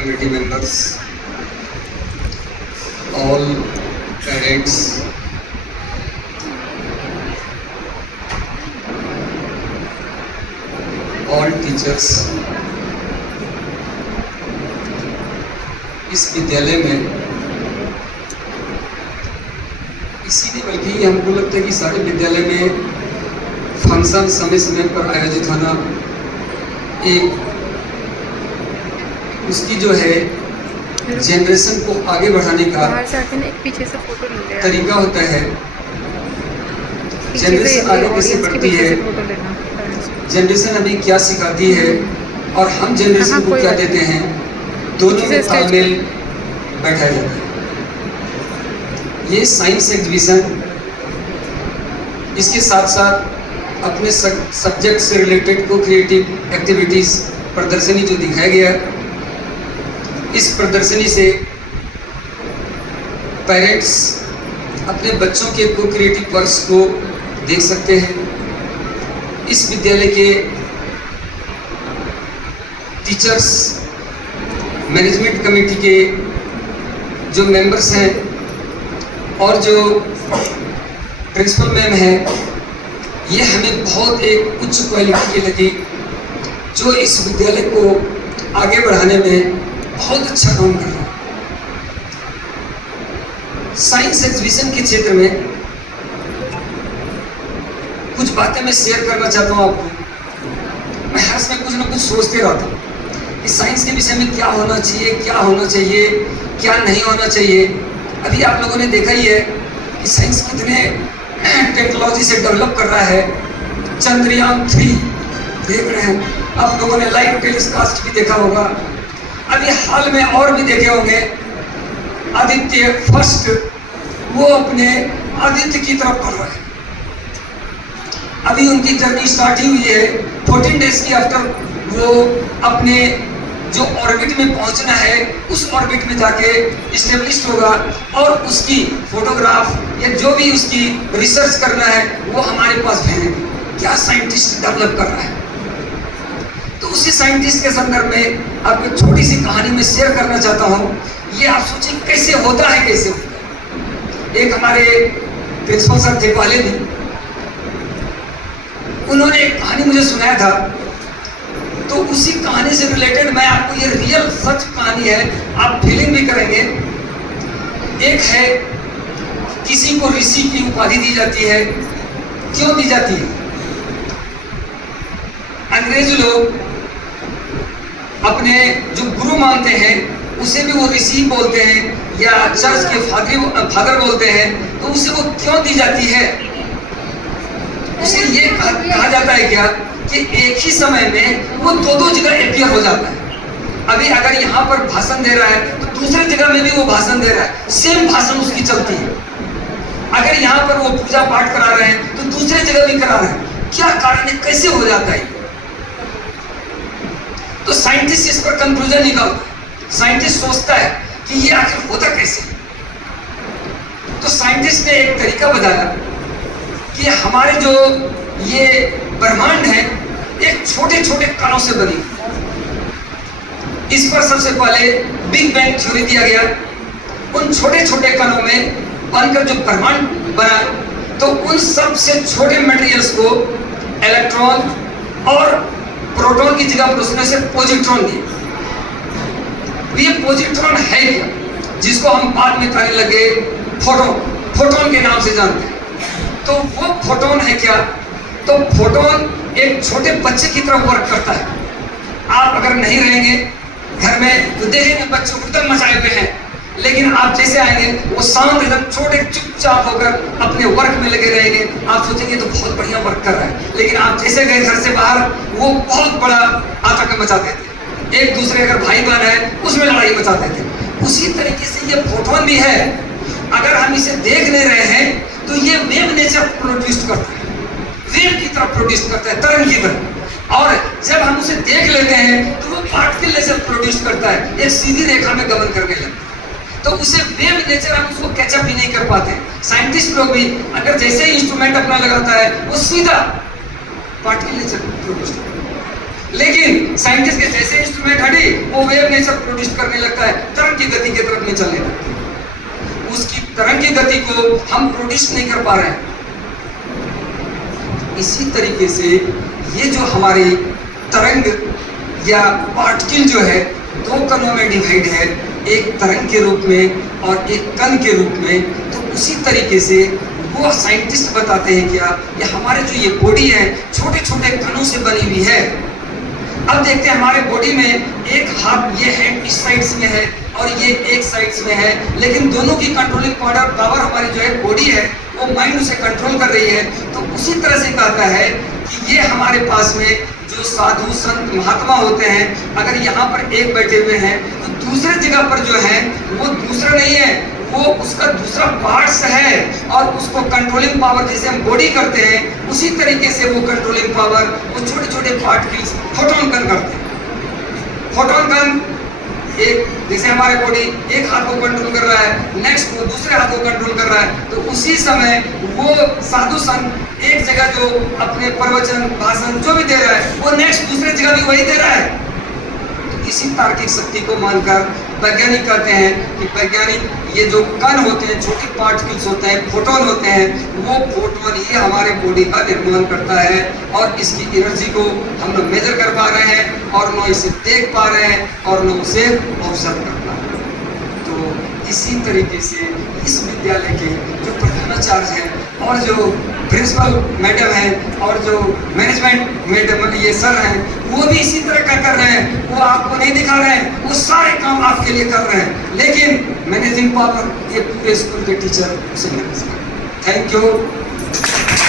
committee members, all parents, all teachers, इस विद्यालय में इसीलिए बल्कि हमको लगता है कि सारे विद्यालय में फंक्शन समय समय पर आयोजित होना एक उसकी जो है जनरेशन को आगे बढ़ाने का पीछे से फोटो ले तरीका होता है। जनरेशन आगे कैसे बढ़ती है, जनरेशन अभी क्या सिखाती है और हम जनरेशन को क्या देते हैं, दोनों में तालमेल बैठाया जाता है। ये साइंस एग्जीबिशन इसके साथ साथ अपने सब्जेक्ट से रिलेटेड को क्रिएटिव एक्टिविटीज प्रदर्शनी जो दिखाया गया, इस प्रदर्शनी से पेरेंट्स अपने बच्चों के को क्रिएटिव वर्क्स को देख सकते हैं। इस विद्यालय के टीचर्स, मैनेजमेंट कमेटी के जो मेंबर्स हैं और जो प्रिंसिपल मैम हैं, ये हमें बहुत एक उच्च क्वालिटी की लगी, जो इस विद्यालय को आगे बढ़ाने में बहुत अच्छा काम कर रहा है। साइंस एग्जीबिशन के क्षेत्र में कुछ बातें मैं शेयर करना चाहता हूँ आपको। मैं हर समय कुछ ना कुछ सोचते रहता हूँ कि साइंस के विषय में क्या होना चाहिए, क्या होना चाहिए, क्या नहीं होना चाहिए। अभी आप लोगों ने देखा ही है कि साइंस कितने टेक्नोलॉजी से डेवलप कर रहा है। चंद्रयान 3 देख रहे हैं आप लोगों ने, लाइव टेलीकास्ट भी देखा होगा। अभी हाल में और भी देखे होंगे, आदित्य फर्स्ट, वो अपने आदित्य की तरफ बढ़ रहा है। अभी उनकी जर्नी स्टार्ट ही हुई है। 14 डेज की आफ्टर वो अपने जो ऑर्बिट में पहुंचना है, उस ऑर्बिट में जाके इस्टेब्लिश होगा और उसकी फोटोग्राफ या जो भी उसकी रिसर्च करना है वो हमारे पास भेजेंगे। क्या साइंटिस्ट डेवलप कर रहा है। तो उसी साइंटिस्ट के संदर्भ में आपको एक छोटी सी कहानी में शेयर करना चाहता हूँ। ये आप सोचिए कैसे होता है, कैसे होता है। एक हमारे प्रिंसिपल सर थे पहले भी, उन्होंने एक कहानी मुझे सुनाया था, तो उसी कहानी से रिलेटेड मैं आपको, ये रियल सच कहानी है, आप फीलिंग भी करेंगे। एक है, किसी को ऋषि की उपाधि दी जाती है। क्यों दी जाती है? अंग्रेज लोग अपने जो गुरु मानते हैं उसे भी वो ऋषि बोलते हैं या चर्च के फादर बोलते हैं। तो उसे वो क्यों दी जाती है? उसे ये कहा जाता है क्या कि एक ही समय में वो दो जगह अपीयर हो जाता है। अभी अगर यहाँ पर भाषण दे रहा है तो दूसरे जगह में भी वो भाषण दे रहा है, सेम भाषण उसकी चलती है। अगर यहाँ पर वो पूजा पाठ करा रहे हैं तो दूसरे जगह भी करा रहे हैं। क्या कारण है, कैसे हो जाता है? तो साइंटिस्ट इस पर कंक्लूजन निकालता है। साइंटिस्ट सोचता है कि ये आखिर होता कैसे। तो साइंटिस्ट ने एक तरीका बताया कि हमारे जो ये ब्रह्मांड है एक छोटे छोटे कणों से बनी। इस पर सबसे पहले बिग बैंग थ्योरी दिया गया। उन छोटे छोटे कणों में बनकर जो ब्रह्मांड बना, तो उन सबसे छोटे मटेरियल्स को इलेक्ट्रॉन और प्रोटॉन की जगह पर उसमें से पॉजिट्रॉन दिए। ये पॉजिट्रॉन है क्या, जिसको हम बाद में कहने लगे फोटोन के नाम से जानते हैं। तो वो फोटोन है क्या? तो फोटोन एक छोटे बच्चे की तरह वर्क करता है। आप अगर नहीं रहेंगे घर में तो देखेंगे बच्चे उधर मचाए हुए हैं, लेकिन आप जैसे आएंगे वो शांत एकदम छोटे चुपचाप होकर अपने वर्क में लगे रहेंगे। आप सोचेंगे तो बहुत बढ़िया वर्क कर रहा है, लेकिन आप जैसे गए घर से बाहर वो बहुत बड़ा आतंक मचा देते। एक दूसरे अगर भाई बहन है उसमें लड़ाई मचा देते। उसी तरीके से ये फोटोन भी है। अगर हम इसे देख नहीं रहे हैं तो ये वेव नेचर प्रोड्यूस करता है, वेव की तरह प्रोड्यूस करता है, तरंग की तरह। और जब हम उसे देख लेते हैं तो वो पार्टिकल नेचर प्रोड्यूस करता है, एक सीधी रेखा में गमन करने लगता है। तो उसे वेव नेचर हम उसको कैचअप भी नहीं कर पाते। साइंटिस्ट लोग भी अगर जैसे ही इंस्ट्रूमेंट अपना लगाता है वो सीधा पार्टिकल नेचर प्रोड्यूस करता है। लेकिन साइंटिस्ट के जैसे इंस्ट्रूमेंट हटे वो वेव नेचर प्रोड्यूस करने लगता है, तरंग की गति की तरफ में चलने लगता है। उसकी तरंग की गति को हम प्रोड्यूस नहीं कर पा रहे हैं। इसी तरीके से ये जो हमारी तरंग या पार्टिकल जो है दो कणों में डिवाइड है, एक तरंग के रूप में और एक कण के रूप में। तो उसी तरीके से वो साइंटिस्ट बताते हैं क्या ये हमारे जो ये बॉडी है छोटे छोटे कणों से बनी हुई है। अब देखते हैं हमारे बॉडी में एक हाथ ये है इस साइड्स में है और ये एक साइड्स में है, लेकिन दोनों की कंट्रोलिंग पावर हमारी जो है बॉडी है वो माइंड उसे कंट्रोल कर रही है। तो उसी तरह से कहता है कि ये हमारे पास में जो साधु संत महात्मा होते हैं, अगर यहाँ पर एक बैठे हुए हैं तो दूसरे जगह पर जो है वो दूसरा नहीं है, वो उसका दूसरा पार्ट्स है और उसको कंट्रोलिंग पावर जैसे हम बॉडी करते हैं उसी तरीके से वो कंट्रोलिंग पावर वो छोटे छोटे पार्टिकल्स फोटोन कण करते हैं। फोटोन कण एक जैसे हमारे बॉडी एक हाथ को कंट्रोल कर रहा है, नेक्स्ट वो दूसरे हाथ को कंट्रोल कर रहा है, तो उसी समय वो साधु संत एक जगह जो अपने प्रवचन भाषण जो भी दे रहा है वो नेक्स्ट दूसरे जगह भी वही दे रहा है। इसी तार्किक शक्ति को मानकर वैज्ञानिक कहते हैं कि वैज्ञानिक ये जो कण होते हैं छोटे पार्टिकल्स होते हैं फोटोन होते हैं, वो फोटोन ही हमारे बॉडी का निर्माण करता है और इसकी एनर्जी को हम लोग मेजर कर पा रहे हैं और न इसे देख पा रहे हैं और न उसे ऑब्जर्व कर पा रहे हैं। तो इसी तरीके से इस विद्यालय के जो प्रधानाचार्य हैं और जो प्रिंसिपल मैडम है और जो मैनेजमेंट मैडम ये सर हैं वो भी इसी तरह का कर रहे हैं। वो आपको नहीं दिखा रहे हैं, वो सारे काम आपके लिए कर रहे हैं, लेकिन मैनेजिंग पावर ये पूरे स्कूल के टीचर उसे मैनेज कर। Thank you.